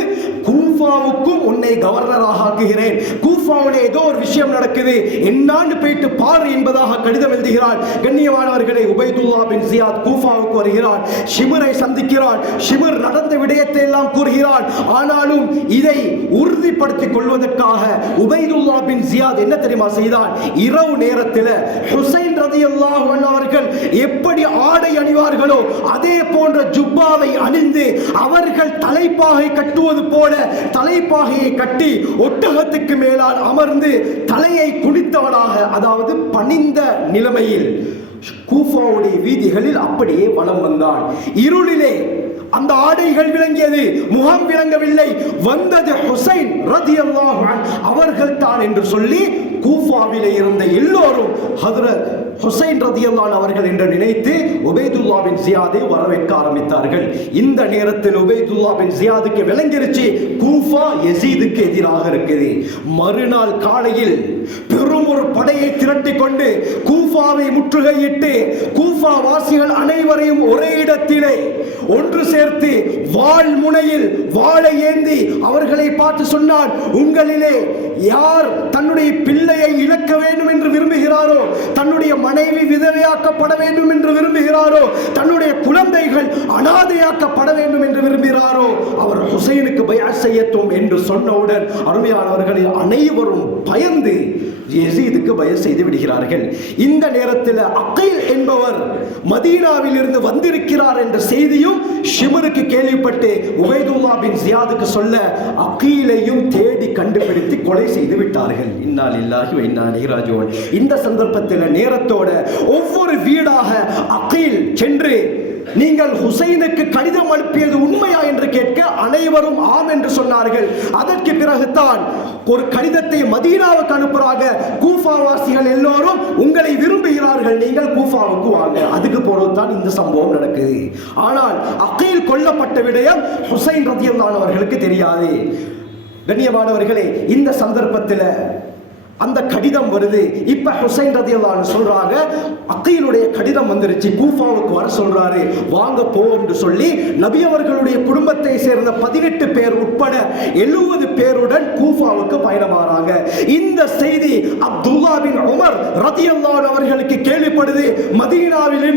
கூஃபாவுக்கும் உன்னை கவர்னராக ஆக்குகிறேன். கூஃபாவிலே ஏதோ ஒரு விஷயம் நடக்குது, என்னான்னு போயிட்டு பாரு என்பதாக கடிதம் எழுதுகிறான். கண்ணியமானவர்களே, உபைதுல்லா பின் ஜியாத் கூஃபாவுக்கு வருகிறான். ஷிமரை சந்திக்கிறான். ஷிமர் நடந்த விடயத்தை எல்லாம் கூறுகிறான். ஆனாலும் இதை உறுதிப்படுத்திக் கொள்வதற்காக உபைதுல்லா பின் ஜியாத் என்ன தெரியுமா செய்தான்? இரவு நேரத்தில் ஹுசைன் ரலியல்லாஹு அன்ஹு அவர்கள் எப்படி ஆடை அணிவார்களோ அதே போன்ற ஜுப்பாவை அணிந்து அவர்கள் தலைப்பாகை கட்டுவது போல தலைப்பாகையை கட்டி ஒட்டகத்துக்கு மேலால் அமர்ந்து தலையை குனித்தவனாக, அதாவது பணிந்த நிலைமையில் கூஃபாவுடைய வீதிகளில் அப்படியே வலம் வந்தான். இருளிலே அந்த ஆடைகள் விளங்கியது, முகம் விளங்கவில்லை. வந்தது ஹுசைன் ரலியல்லாஹு அன்ஹு அவர்கள் தான் என்று சொல்லி கூஃபாவிலே இருந்த எல்லோரும் ஹஜ்ரத் ஹுசைன் ரலியல்லாஹு அன்ஹு அவர்கள் என்று நினைத்து உபைதுல்லா பின் ஜியாதை வரவேற்க ஆரம்பித்தார்கள். இந்த நேரத்தில் உபைதுல்லா பின் ஜியாதுக்கு விளங்கிருச்சு கூஃபா யஸீதுக்கு எதிராக இருக்குது. மறுநாள் காலையில் பெரும் ஒரு படையை திரட்டி கொண்டு கூஃபாவை முற்றுகையிட்டு கூஃபா வாசிகள் அனைவரையும் ஒரே இடத்திலே ஒன்று சேர்த்து வாள் முனையில் வாளை ஏந்தி அவர்களை பார்த்து சொன்னான், உங்களிலே யார் தன்னுடைய பிள்ளையை இழக்க வேண்டும் என்று விரும்புகிறாரோ, தன்னுடைய மனைவி விதவையாக்கப்பட வேண்டும் என்று விரும்புகிறாரோ, தன்னுடைய குழந்தைகள் அனாதையாக்கப்பட வேண்டும் என்று விரும்புகிறாரோ, அவர் ஹுசைனுக்கு பைஅத் செய்யட்டும் என்று சொன்னவுடன் அருமையானவர்களை அனைவரும் பயந்து யஸீதுக்கு பைஅத் செய்து விடுகிறார்கள். இந்த நேரத்தில் அகீல் என்பவர் மதீனாவில் இருந்து வந்திருக்கிறார் என்ற செய்தியும் ஷிமருக்கு கேள்விப்பட்டு உபைதுல்லா பின் ஜியாதுக்கு சொல்ல அகீலையும் தேடி கண்டுபிடித்து கொலை செய்து விட்டார்கள். இன்னா லில்லாஹி வ இன்னா இலைஹி ராஜிஊன். இந்த சந்தர்ப்பத்தில் நேரத்தோட ஒவ்வொரு வீடாக அகீல் சென்று நீங்கள் ஹுசைனுக்கு கடிதம் அனுப்பியது உண்மையா என்று கேட்க அனைவரும் ஆம் என்று சொன்னார்கள். அதற்கு பிறகுதான் ஒரு கடிதத்தை மதீனாவுக்கு அனுப்புறாங்க. கூஃபாவாசிகள் எல்லோரும் உங்களை விரும்புகிறார்கள், நீங்கள் கூஃபாவுக்கு வாங்க. அதுக்கு பொறுத்தான் இந்த சம்பவம் நடக்குது. ஆனால் அகீல் கொல்லப்பட்ட விடயம் ஹுசைன் ரலியல்லாஹு அன்ஹு அவர்களுக்கு தெரியாது. கண்ணியமானவர்களே, இந்த சந்தர்ப்பத்தில் அந்த கடிதம் வருது. இப்ப ஹுசைன் ரலியல்லாஹு அன்ஹு சொல்றாங்க, அகீலுடைய கடிதம் வந்துருச்சு, கூஃபாவுக்கு வர சொல்றாரு, வாங்க போவோம் சொல்லி நபி அவர்களுடைய குடும்பத்தை சேர்ந்த 18 பேர் உட்பட 70 பேருடன் கூஃபாவுக்கு பயணமாறாங்க. இந்த செய்தி அப்துல்லா பின் உமர் ரலியல்லாஹு அன்ஹு அவர்களுக்கு கேள்விப்படுது. மதீனாவில்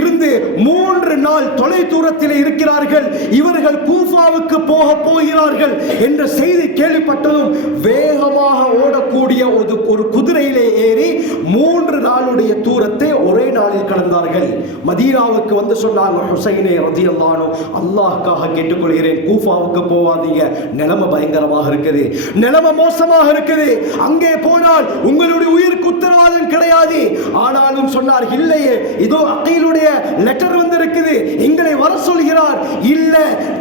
இருந்து 3 நாள் தொலை தூரத்தில் இருக்கிறார்கள், இவர்கள் கூஃபாவுக்கு போக போகிறார்கள் என்ற செய்தி கேள்விப்பட்டதும் வேகமாக ஓடக்கூடிய ஒரு குதிரையிலே ஏறி 3 நாளுடைய தூரத்தை ஒரே நாளில் கடந்தார்கள். மதீனாவுக்கு வந்து சொன்னாங்க, ஹுசைனே ரலியல்லாஹு அன்ஹு, அல்லாஹ்க்காக கேட்டுக்கொள்கிறேன், கூஃபாவுக்கு போவாதீங்க, நிலைமை பயங்கரமாக இருக்குது, நிலைமை மோசமாக இருக்குது, அங்கே போனால் உங்களுடைய உயிருக்கு உத்தரவாதம் கிடையாது. ஆனாலும் சொன்னார், இல்லையே, இதோ அகீலுடைய லெட்டர் வந்திருக்குது, எங்களை வர சொல்கிறார். இல்ல,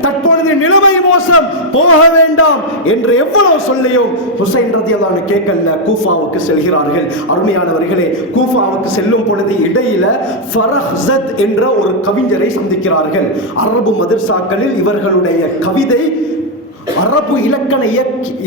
தற்பொழுது நிலைமை மோசம், போக வேண்டாம் என்று எவ்வளவு சொல்லியும் ஹுசைன் ரலியல்லாஹு அன்ஹு கேட்கல, கூஃபாவுக்கு செல்கிறார்கள். அருமையானவர்களே, கூஃபாவுக்கு செல்லும் பொழுது இடையில ஃபரஹ்ஸத் என்ற ஒரு கவிஞரை சந்திக்கிறார்கள். அரபு மதர்சாக்களில் இவர்களுடைய கவிதை அரபு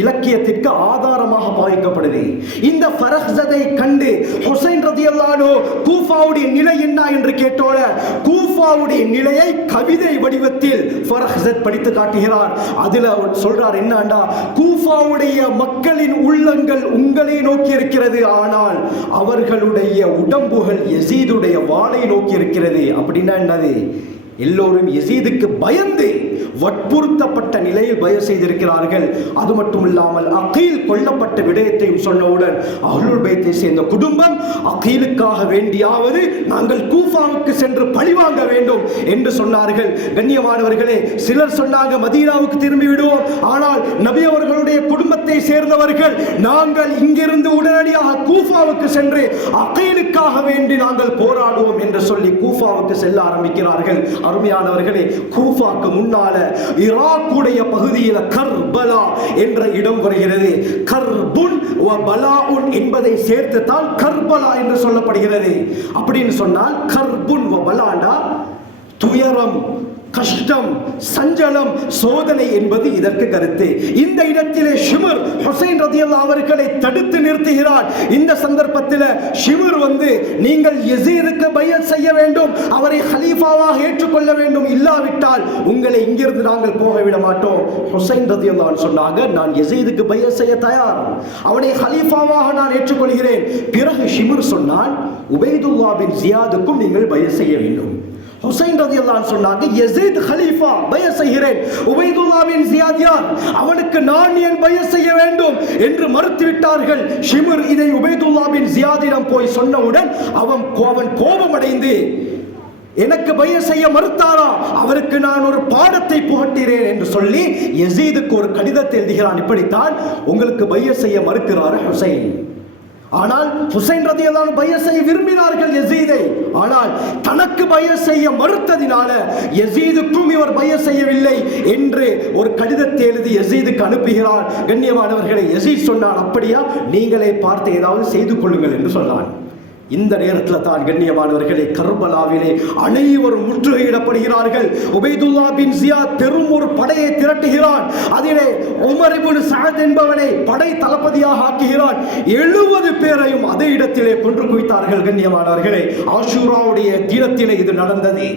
இலக்கியத்திற்கு ஆதாரமாக பாவிக்கப்படுது. இந்த ஃபரஹ்ஸதை கண்டு ஹுசைன் ரலியல்லாஹு அன்ஹு கூஃபாவுடைய நிலை என்ன என்று கேட்டோட கூஃபாவுடைய நிலையை கவிதை வடிவத்தில் ஃபரஹ்ஸத் படித்து காட்டுகிறார். அதுல சொல்றார், என்னண்டா, கூஃபாவுடைய மக்களின் உள்ளங்கள் உங்களை நோக்கி இருக்கிறது, ஆனால் அவர்களுடைய உடம்புகள் யஸீதுடைய வாளை நோக்கி இருக்கிறது. அப்படின்னா என்னது? எல்லோரும் யஸீதுக்கு பயந்து வற்புறுத்தப்பட்ட நிலையில் பைஅத் செய்திருக்கிறார்கள். அது மட்டும் இல்லாமல் அகீல் கொல்லப்பட்ட விடயத்தையும் சொன்னவுடன் அஹ்லுல் பைத்தை சேர்ந்த குடும்பம் அகீலுக்காக வேண்டியாவது நாங்கள் கூஃபாவுக்கு சென்று பழிவாங்க வேண்டும் என்று சொன்னார்கள். கண்ணியமானவர்களே, சிலர் சொன்னாங்க மதீனாவுக்கு திரும்பி விடுவோம், ஆனால் நபி அவர்களுடைய குடும்பத்தை சேர்ந்தவர்கள் நாங்கள் இங்கிருந்து உடனடியாக கூஃபாவுக்கு சென்று அகீலுக்காக வேண்டி நாங்கள் போராடுவோம் என்று சொல்லி கூஃபாவுக்கு செல்ல ஆரம்பிக்கிறார்கள். அருமையானவர்களே, கூஃபாக்கு முன்னால ஈராக்குடைய பகுதியில் கர்பலா என்ற இடம் வருகிறது. கர்புன் வ பலாஉன் என்பதை சேர்த்து தான் கர்பலா என்று சொல்லப்படுகிறது. அப்படின்னு சொன்னால் கர்புன் வ பலாண்டா துயரம், கஷ்டம், சஞ்சலம், சோதனை என்பது இதற்கு கருத்து. இந்த இடத்திலே ஷிமர் ஹுசைன் ரலியல்லாஹு அவர்களை தடுத்து நிறுத்துகிறார். இந்த சந்தர்ப்பத்தில் ஷிமர் நீங்கள் யஸீதுக்கு பைஅத் செய்ய வேண்டும், அவரை கலீஃபாவாக ஏற்றுக்கொள்ள வேண்டும், இல்லாவிட்டால் உங்களை இங்கிருந்து நாங்கள் போக விட மாட்டோம். ஹுசைன் ரலியல்லாஹு அன்ஹு சொன்னாங்க, நான் யஸீதுக்கு பைஅத் செய்ய தயார், அவனை கலீஃபாவாக நான் ஏற்றுக்கொள்கிறேன். பிறகு ஷிமர் சொன்னான், உபைதுல்லாஹ் பின் ஜியாதுக்கும் நீங்கள் பைஅத் செய்ய வேண்டும். ஹுசைன் ரலியல்லாஹு அன்ஹு சொன்னாங்க, யஸீத் கலீஃபா, பைஅத் செய்கிறேன். உபைதுல்லாஹ் பின் ஜியாத் யார், அவனுக்கு நான் ஏன் பைஅத் செய்ய வேண்டும் என்று மறுத்துவிட்டார்கள். ஷிமர் இதை உபைதுல்லாஹ் பின் ஜியாதிடம் போய் சொன்னவுடன் அவன் கோபமடைந்து, எனக்கு பைஅத் செய்ய மறுத்தாரா, அவருக்கு நான் ஒரு பாடத்தை புகட்டுகிறேன் என்று சொல்லி யஸீதுக்கு ஒரு கடிதத்தை எழுதுகிறான். இப்படித்தான் உங்களுக்கு பைஅத் செய்ய மறுக்கிறார் ஹுசைன். ஆனால் ஹுசைன் ரலியல்லாஹு அன்ஹு பைஅத் செய்ய விரும்பினார்கள் யஸீதை. ஆனால் தனக்கு பைஅத் செய்ய மறுத்ததினால யஸீதுக்கும் இவர் பைஅத் செய்யவில்லை என்று ஒரு கடிதத்தை எழுதி யஸீதுக்கு அனுப்புகிறார். கண்ணியமானவர்களை, யஸீத் சொன்னான், அப்படியா, நீங்களே பார்த்து ஏதாவது செய்து கொள்ளுங்கள் என்று சொன்னான். இந்த நேரத்தில் தான் கண்ணியமானவர்களே, கர்பலாவிலே அனைவரும் முற்றுகையிடப்படுகிறார்கள். உபைதுல்லாஹ் பின் ஜியாத் பெரும் ஒரு படையை திரட்டுகிறான். அதிலே உமர் இப்னு சஅத் என்பவனை படை தளபதியாக ஆக்குகிறான். 70 பேரையும் அதே இடத்திலே கொன்று குவித்தார்கள். கண்ணியமானவர்களே, ஆஷூராவுடைய தினத்திலே இது நடந்தது.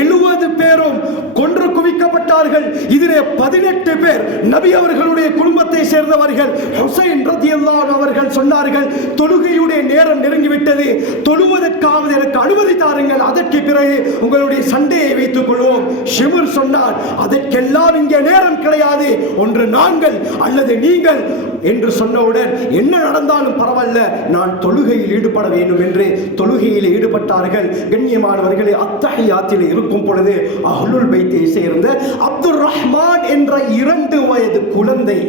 70 பேரும் கொன்று குவிக்கப்பட்டார்கள். இதிலே 18 பேர் நபி அவர்களுடைய குடும்பத்தை சேர்ந்தவர்கள். ஹுசைன் ரலியல்லாஹு அன்ஹு அவர்கள் சொன்னார்கள், தொழுகையுடைய நேரம் நெருங்கிவிட்டது, தொழுவதற்காவது எனக்கு அனுமதி தாருங்கள், அதற்கு பிறகு உங்களுடைய சண்டையை வைத்துக் கொள்வோம். ஷிமர் சொன்னார், அதற்கெல்லாம் இங்கே நேரம் கிடையாது, ஒன்று நாங்கள் அல்லது நீங்கள் என்று சொன்னவுடன் என்ன நடந்தாலும் பரவாயில்ல, நான் தொழுகையில் ஈடுபட வேண்டும் என்று தொழுகையில் ஈடுபட்டார்கள். கண்ணியமானவர்களே, அத்தஹியாத்தில் இருக்கும் பொழுது அஹ்லுல் பைத்தை சேர்ந்த அப்துர் ரஹ்மான் என்ற 2 வயது குழந்தை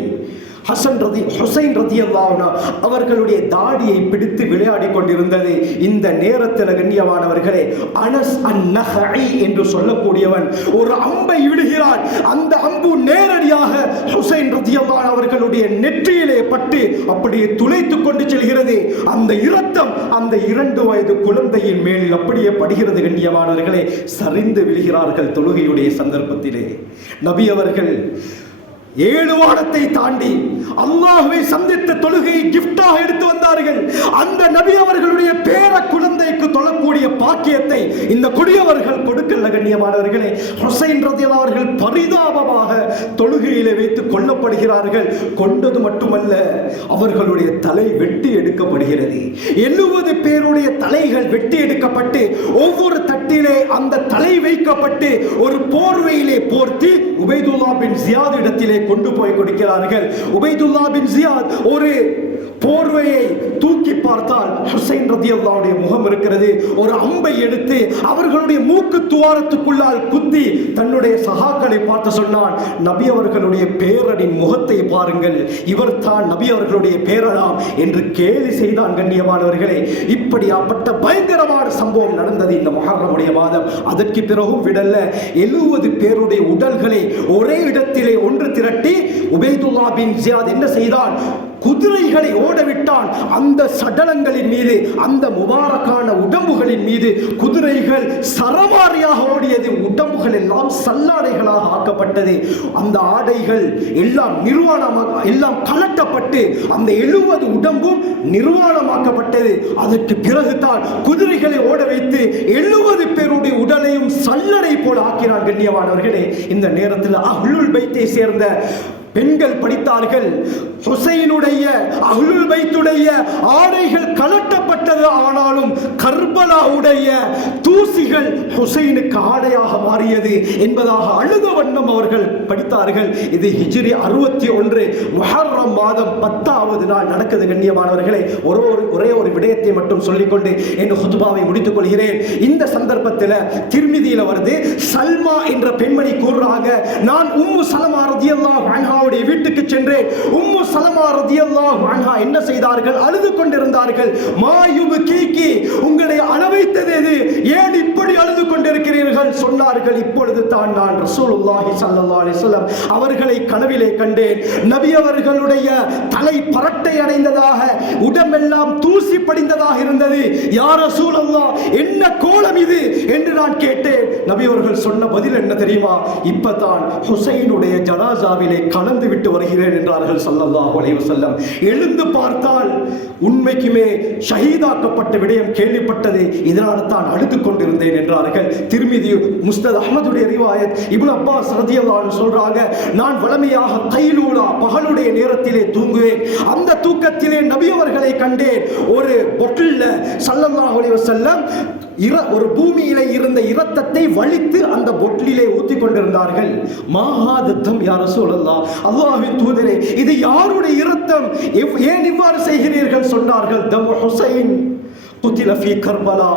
ஹுசைன் ரலியல்லாஹு அன்ஹு அவர்களுடைய தாடியை பிடித்து விளையாடி கொண்டிருந்தது. இந்த நேரத்தில் கண்ணியமானவர்களே, அனஸ் அன்-நஹஇ என்று சொல்லக்கூடியவன் ஒரு அம்பை விடுகிறான். அந்த அம்பு நேரடியாக ஹுசைன் ரலியல்லாஹு அன்ஹு அவர்களுடைய நெற்றியிலே பட்டு அப்படியே துளைத்துக் கொண்டு செல்கிறது. அந்த இரத்தம் அந்த 2 வயது குழந்தையின் மேலில் அப்படியே படுகிறது. கண்ணியமானவர்களே, சரிந்து விழுகிறார்கள். தொழுகையுடைய சந்தர்ப்பத்திலே நபி அவர்கள் 7 வானத்தை தாண்டி அல்லாஹ்வை சந்தித்த தொழுகையை கிஃப்டாக எடுத்து வந்தார்கள். அந்த நபி அவர்களுடைய பேர குழந்தைக்கு தொழக்கூடிய பாக்கியத்தை இந்த கொடியவர்கள் கொடுக்கல. கண்ணியமானவர்களே, ஹுசைன் ரலியல்லாஹு அவர்கள் பரிதாபமாக தொழுகையிலே வைத்து கொல்லப்படுகிறார்கள். கொண்டது மட்டுமல்ல, அவர்களுடைய தலை வெட்டி எடுக்கப்படுகிறது. 70 பேருடைய தலைகள் வெட்டி எடுக்கப்பட்டு ஒவ்வொரு தட்டிலே அந்த தலை வைக்கப்பட்டு ஒரு போர்வையிலே போர்த்தி உபைதுல்லாஹ் பின் ஜியாத் இடத்திலே கொண்டு போய் கொடுக்கிறார்கள். உபைதுல்லாஹ் பின் ஜியாத் ஒரு போர்வையை தூக்கி பார்த்தால் ஹுசைன் ரலியல்லாஹு அன்ஹுடைய முகம் இருக்கிறது. ஒரு அம்பை எடுத்து அவர்களுடைய மூக்கு துவாரத்துக்குள்ளால் குத்தி தன்னுடைய சகாக்களை பார்த்து சொன்னான், நபி அவர்களுடைய பேரனின் முகத்தை பாருங்கள், இவர் தான் நபி அவர்களுடைய பேரனாம் என்று கேலி செய்தான். கண்ணியமானவர்களே, இப்படியாப்பட்ட பயங்கரமான சம்பவம் நடந்தது இந்த முஹர்ரமுடைய மாதம். அதற்கு பிறகும் விடல்ல, 70 பேருடைய உடல்களை ஒரே இடத்திலே ஒன்று திரட்டி உபைதுல்லாஹ் பின் ஜியாத் என்ன செய்தான், குதிரைகளை ஓடவிட்டான். அந்த சடலங்களின் மீது, அந்த முபாரக்கான உடம்புகளின் மீது குதிரைகள் சரமாரியாக ஓடியது. உடம்புகள் எல்லாம் சல்லாடைகளாக ஆக்கப்பட்டது. அந்த ஆடைகள் எல்லாம் நிர்வாணமாக எல்லாம் கலட்டப்பட்டு அந்த 70 உடம்பும் நிர்வாணமாக்கப்பட்டது. அதற்கு பிறகுதான் குதிரைகளை ஓட வைத்து 70 பேருடைய உடலையும் சல்லடை போல ஆக்கினான். கண்ணியமானவர்களே, இந்த நேரத்தில் அஹ்லுல் பைத்தை சேர்ந்த பெண்கள் படித்தார்கள், ஹுசைனுடைய அஹ்லுல் பைத்துடைய ஆடைகள் கலட்டப்பட்டது, ஆனாலும் கர்பலாவுடைய தூசிகள் ஹுசைனுக்கு ஆடையாக மாறியது என்பதாக அழுத வண்ணம் அவர்கள் படித்தார்கள். இது ஹிஜ்ரி 61 முஹர்ரம் மாதம் 10வது நாள் நடக்குது. கண்ணியமானவர்களே, ஒரே ஒரு விடயத்தை மட்டும் சொல்லிக்கொண்டு என் ஹுத்பாவை முடித்துக் கொள்கிறேன். இந்த சந்தர்ப்பத்தில் திர்மிதியில் வருது, சல்மா என்ற பெண்மணி கூறுறாங்க, நான் உம்மு சலமா ரலியல்லாஹு அன்ஹா வீட்டுக்கு சென்றேன். உம்மு சலமா ரலியல்லாஹு அன்ஹா என்ன செய்தார்கள், அழுது கொண்டிருந்தார்கள். மாயுபுகீகி, உங்களை அழவைத்தது எது, ஏன் இப்படி அழுது கொண்டிருக்கிறீர்கள் சொன்னார்கள். இப்பொழுது தான் நான் ரசூலுல்லாஹி ஸல்லல்லாஹு அலைஹி வஸல்லம் அவர்களை கனவிலே கண்டேன். நபி அவர்களுடைய தலை பரட்டை அடைந்ததாக, உடம்பெல்லாம் தூசி படிந்ததாக இருந்தது. யா ரசூலல்லாஹ், என்ன கோலம் இது என்று நான் கேட்டேன். நபி அவர்கள் சொன்ன பதில் என்ன தெரியுமா, இப்பதான் ஹுசைனுடைய ஜனாசாவிலே கலந்து நடந்து விட்டு வருகிறேன் என்றார்கள் ஸல்லல்லாஹு அலைஹி வஸல்லம். எழுந்து பார்த்தால் உண்மைக்குமே ஷஹீதாக்கப்பட்ட விடயம் கேள்விப்பட்டது, இதனால் தான் அழுது கொண்டிருந்தேன் என்றார்கள். திர்மிதி முஸ்னத் அஹ்மதுடைய ரிவாயத். இப்னு அப்பாஸ் ரலியல்லாஹு அன்ஹு சொல்றாங்க, நான் வளமையாக கைலூலா பகலுடைய நேரத்திலே தூங்குவேன். அந்த தூக்கத்திலே நபி அவர்களை கண்டேன். ஒரு பொட்டில்ல ஸல்லல்லாஹு அலைஹி வஸல்லம் ஒரு பூமியிலே இருந்த இரத்தத்தை வலித்து அந்த பொட்டிலே ஊத்தி கொண்டிருந்தார்கள். மாஹாதத்தம் யா ரசூலல்லாஹ், அல்லாஹ்வின் தூதரே, இது யாருடைய இரத்தம், ஏன் இவ்வாறு செய்கிறீர்கள் சொன்னார்கள். தம் ஹுசைன் குத்தில ஃபீ கர்பலா,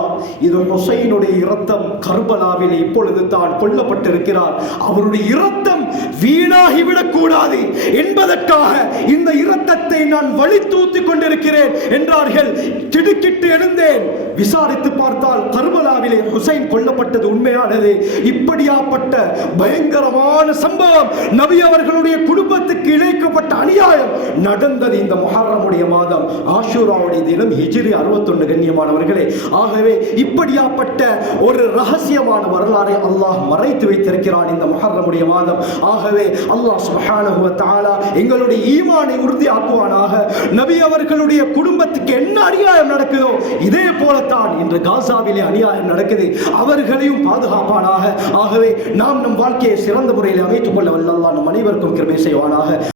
இது ஹுசைனுடைய இரத்தம், கர்பலாவிலே இப்பொழுது தான் கொல்லப்பட்டிருக்கிறார், அவருடைய இரத்தம் வீணாகிவிடக் கூடாது என்பதற்காக இந்த இரத்தத்தை நான் வலித்து ஊத்திக் கொண்டிருக்கிறேன் என்றார்கள். திடுக்கிட்டு எழுந்தேன். விசாரித்து பார்த்தால் கர்பலாவிலே ஹுசைன் கொல்லப்பட்டது உண்மையானது. இப்படியாப்பட்ட பயங்கரமான சம்பவம், நபி அவர்களுடைய குடும்பத்துக்கு இழைக்கப்பட்ட அநியாயம் நடந்தது இந்த முஹர்ரமுடைய மாதம், ஆஷூராவுடைய தினம், ஹிஜ்ரி 61 கண்ணியமானவர்களே. ஆகவே இப்படியாப்பட்ட ஒரு ரகசியமான வரலாறை அல்லாஹ் மறைத்து வைத்திருக்கிறான் இந்த முஹர்ரமுடைய மாதம். ஆகவே அல்லாஹ் சுப்ஹானஹு வ தஆலா எங்களுடைய ஈமானை உறுதியாக்குவானாக. நபி அவர்களுடைய குடும்பத்துக்கு என்ன அநியாயம் நடக்குதோ இதே போலத்தான் இன்று காசாவிலே அநியாயம் நடக்குது, அவர்களையும் பாதுகாப்பானாக. ஆகவே நாம் நம் வாழ்க்கையை சிறந்த முறையில் அமைத்துக் கொள்ள வல்ல அல்லாஹ் நம் அனைவருக்கும் கிருபை செய்வானாக.